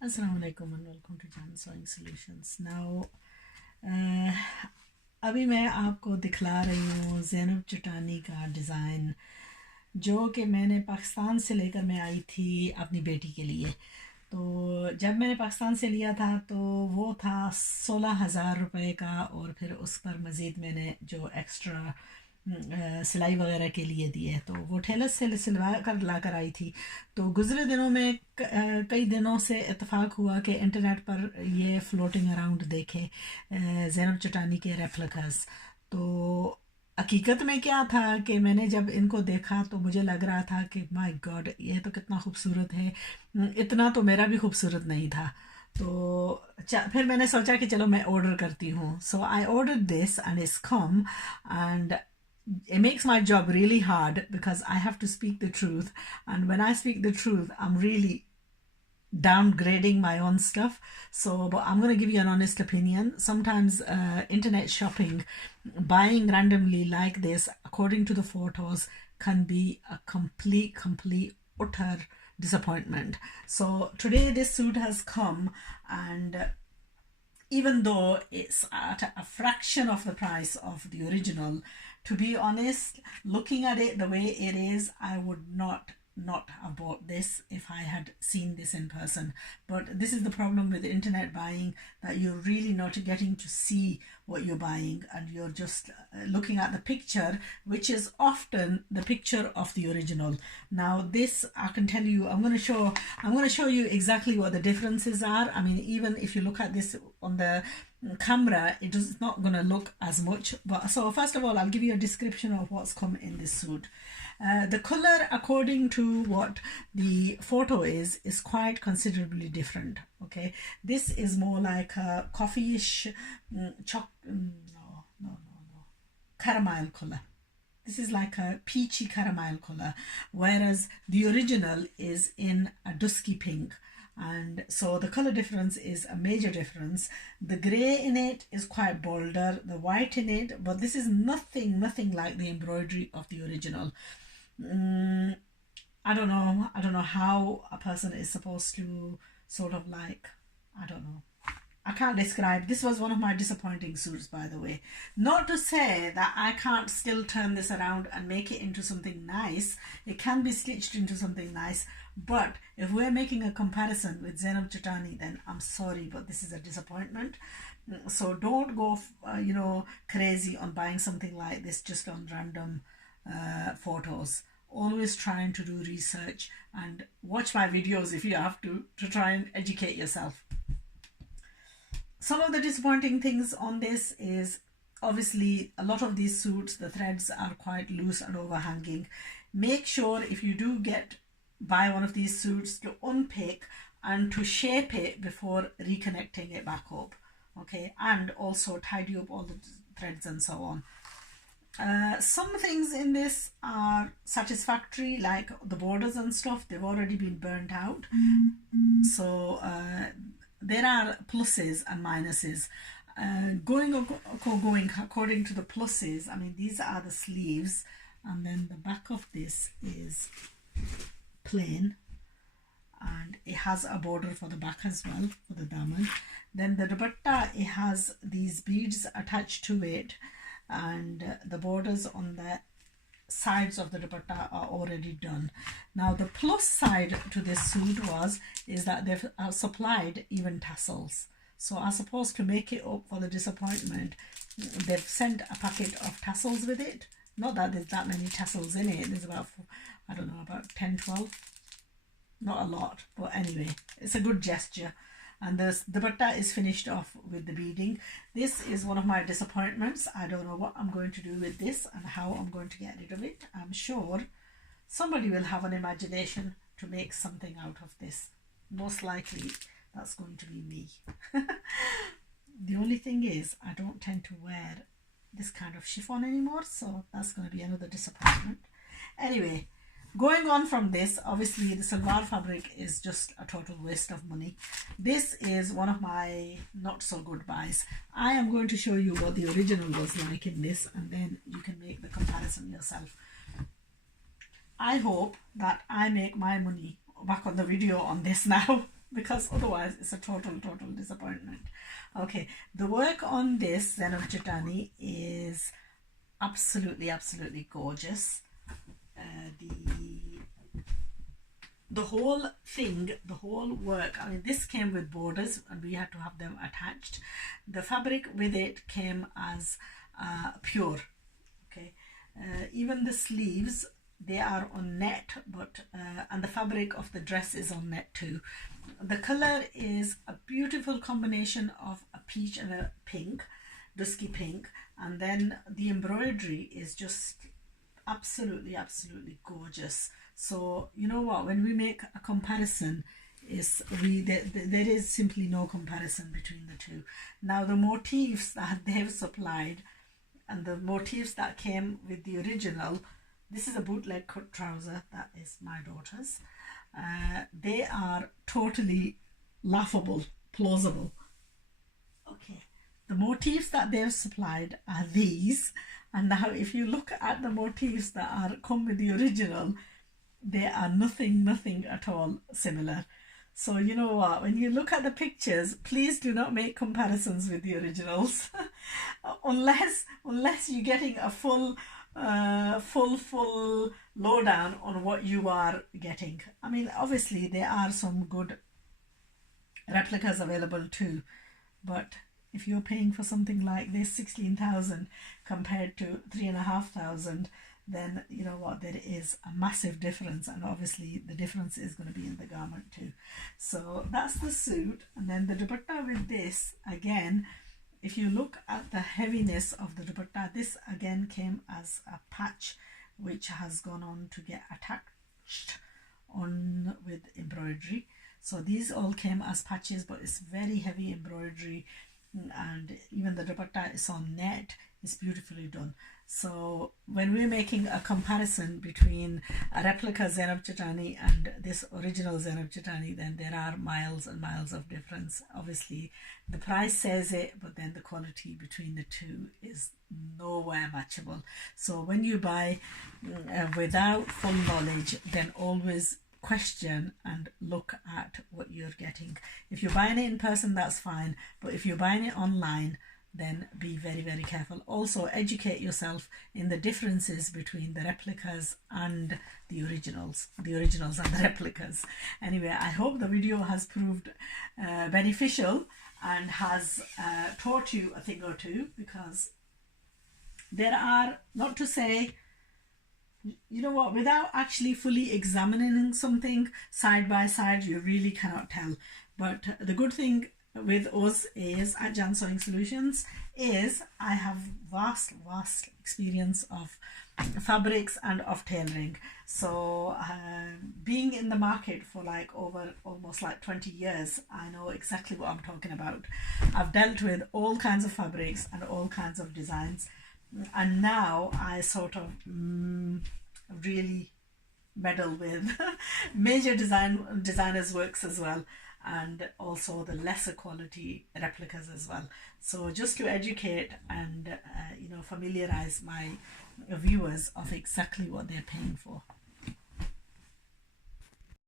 Assalamu alaikum and welcome to Jan Sewing Solutions. Now, uh, अभी मैं आपको दिखला रही हूँ ज़ैनब चटानी का डिज़ाइन जो कि मैंने पाकिस्तान से लेकर मैं आई थी अपनी बेटी के लिए। तो जब मैंने पाकिस्तान से लिया था तो वो था 16,000 रुपये का, और फिर उस पर मज़ीद मैंने जो एक्स्ट्रा सिलाई वगैरह के लिए दिए, तो वो टेलर से सिलवा कर ला कर आई थी। तो गुज़रे दिनों में कई दिनों से इत्तेफाक हुआ कि इंटरनेट पर ये फ्लोटिंग अराउंड देखे ज़ैनब चटानी के रेप्लिकास। तो हकीकत में क्या था कि मैंने जब इनको देखा तो मुझे लग रहा था कि माय गॉड, ये तो कितना खूबसूरत है। इतना तो मेरा भी खूबसूरत नहीं था। तो फिर मैंने सोचा कि चलो मैं ऑर्डर करती हूँ। So I order this and it's come, and it makes my job really hard because I have to speak the truth. And when I speak the truth, I'm really downgrading my own stuff. So, but I'm going to give you an honest opinion. Sometimes internet shopping, buying randomly like this, according to the photos, can be a complete, utter disappointment. So today this suit has come, and even though it's at a fraction of the price of the original, to be honest, looking at it the way it is, I would not have bought this if I had seen this in person. But this is the problem with internet buying, that you're really not getting to see what you're buying, and you're just looking at the picture, which is often the picture of the original. Now this, I can tell you, I'm going to show you exactly what the differences are. I mean, even if you look at this on the camera, it's not going to look as much. But so first of all, I'll give you a description of what's come in this suit. The color, according to what the photo is quite considerably different. Okay, this is more like a coffee-ish caramel color. This is like a peachy caramel color, whereas the original is in a dusky pink. And so the color difference is a major difference. The gray in it is quite bolder, the white in it, but this is nothing like the embroidery of the original. I don't know how a person is supposed to sort of like, I don't know. I can't describe. This was one of my disappointing suits, by the way. Not to say that I can't still turn this around and make it into something nice. It can be stitched into something nice. But if we're making a comparison with Zainab Chotani, then I'm sorry, but this is a disappointment. So don't go, crazy on buying something like this just on random photos. Always trying to do research and watch my videos if you have to try and educate yourself. Some of the disappointing things on this is obviously a lot of these suits, the threads are quite loose and overhanging. Make sure if you do buy one of these suits to unpick and to shape it before reconnecting it back up. Okay, and also tidy up all the threads and so on. Some things in this are satisfactory, like the borders and stuff, they've already been burnt out. So there are pluses and minuses. Going according to the pluses, I mean, these are the sleeves, and then the back of this is plain, and it has a border for the back as well, for the daman. Then the dupatta, it has these beads attached to it, and the borders on the sides of the dupatta are already done. Now the plus side to this suit is that they've supplied even tassels. So I suppose to make it up for the disappointment, they've sent a packet of tassels with it. Not that there's that many tassels in it. There's about, I don't know, about 10, 12. Not a lot, but anyway, it's a good gesture. And the dupatta is finished off with the beading. This is one of my disappointments. I don't know what I'm going to do with this and how I'm going to get rid of it. I'm sure somebody will have an imagination to make something out of this. Most likely that's going to be me. The only thing is I don't tend to wear this kind of chiffon anymore, so that's going to be another disappointment. Anyway, going on from this, obviously the salwar fabric is just a total waste of money. This is one of my not so good buys. I am going to show you what the original was like in this, and then you can make the comparison yourself. I hope that I make my money back on the video on this now. because otherwise it's a total disappointment. Okay, the work on this Zainab chottani is absolutely gorgeous. The whole thing, the whole work, I mean, this came with borders and we had to have them attached. The fabric with it came as pure. Okay, even the sleeves, they are on net, but and the fabric of the dress is on net too. The color is a beautiful combination of a peach and a pink, dusky pink, and then the embroidery is just absolutely gorgeous. So you know what, when we make a comparison, there is simply no comparison between the two. Now the motifs that they've supplied and the motifs that came with the original, this is a bootleg cut trouser, that is my daughter's. They are totally laughable, plausible. Okay, the motifs that they've supplied are these, and now if you look at the motifs that are come with the original, they are nothing at all similar. So you know what, when you look at the pictures, please do not make comparisons with the originals unless you're getting a full lowdown on what you are getting. I mean, obviously there are some good replicas available too, but if you're paying for something like this 16,000 compared to 3,500, then you know what, there is a massive difference, and obviously the difference is going to be in the garment too. So that's the suit. And then the dupatta with this, again, if you look at the heaviness of the dupatta, this again came as a patch which has gone on to get attached on with embroidery. So these all came as patches, but it's very heavy embroidery, and even the dupatta is on net. It's beautifully done. So when we're making a comparison between a replica Zainab chottani and this original Zainab chottani, then there are miles and miles of difference. Obviously the price says it, but then the quality between the two is nowhere matchable. So when you buy without full knowledge, then always question and look at what you're getting. If you're buying it in person, that's fine, but if you're buying it online, then be very careful. Also educate yourself in the differences between the replicas and the originals and the replicas. Anyway, I hope the video has proved beneficial and has taught you a thing or two, because there are, not to say, you know what, without actually fully examining something side by side, you really cannot tell. But the good thing with us is at Jan Sewing Solutions is I have vast experience of fabrics and of tailoring. So being in the market for like over almost like 20 years, I know exactly what I'm talking about. I've dealt with all kinds of fabrics and all kinds of designs, and now I sort of really meddle with major designers' works as well, and also the lesser quality replicas as well. So just to educate and you know, familiarize my viewers of exactly what they're paying for.